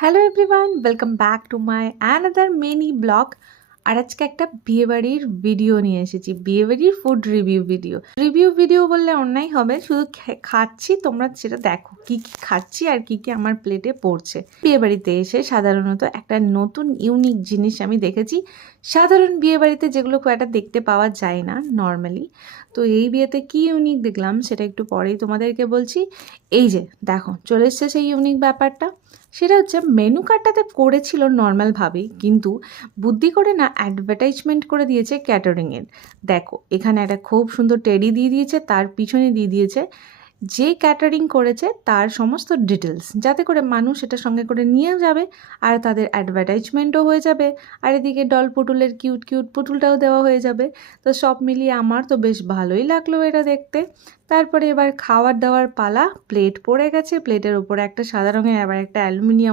Hello everyone, welcome back to my another mini blog. আর আজকে একটা বিয়েবাড়ির ভিডিও নিয়ে এসেছি, বিয়েবাড়ির ফুড রিভিউ বললে অন্যায় হবে। শুধু খাচ্ছি, তোমরা সেটা দেখো কি কি খাচ্ছি আর কি কি আমার প্লেটে পড়ছে। বিয়েবাড়িতে এসে সাধারণত একটা নতুন ইউনিক জিনিস আমি দেখেছি, সাধারণ বিয়েবাড়িতে যেগুলো খুব একটা দেখতে পাওয়া যায় না নর্মালি। তো এই বিয়েতে কি ইউনিক দেখলাম সেটা একটু পরেই তোমাদেরকে বলছি। এই যে দেখো, চলে এসছে সেই ইউনিক ব্যাপারটা। সেটা হচ্ছে মেনু কার্ডটাতে করেছিল নর্মালভাবেই, কিন্তু বুদ্ধি করে না অ্যাডভার্টাইজমেন্ট করে দিয়েছে ক্যাটারিংয়ের। দেখো এখানে একটা খুব সুন্দর টেডি দিয়ে দিয়েছে, তার পিছনে দিয়ে দিয়েছে যে ক্যাটারিং করেছে তার সমস্ত ডিটেলস, যাতে করে মানুষ এটা সঙ্গে করে নিয়ে যাবে আর তাদের অ্যাডভার্টাইজমেন্টও হয়ে যাবে। আর এদিকে ডল পুটুলের কিউট কিউট পুটুলটাও দেওয়া হয়ে যাবে। তো সব মিলিয়ে আমার তো বেশ ভালোই লাগলো এটা দেখতে। তারপরে এবার খাওয়ার দাওয়ার পালা। প্লেট পড়ে গেছে, প্লেটের উপরে একটা সাদা রঙের, আবার একটা অ্যালুমিনিয়াম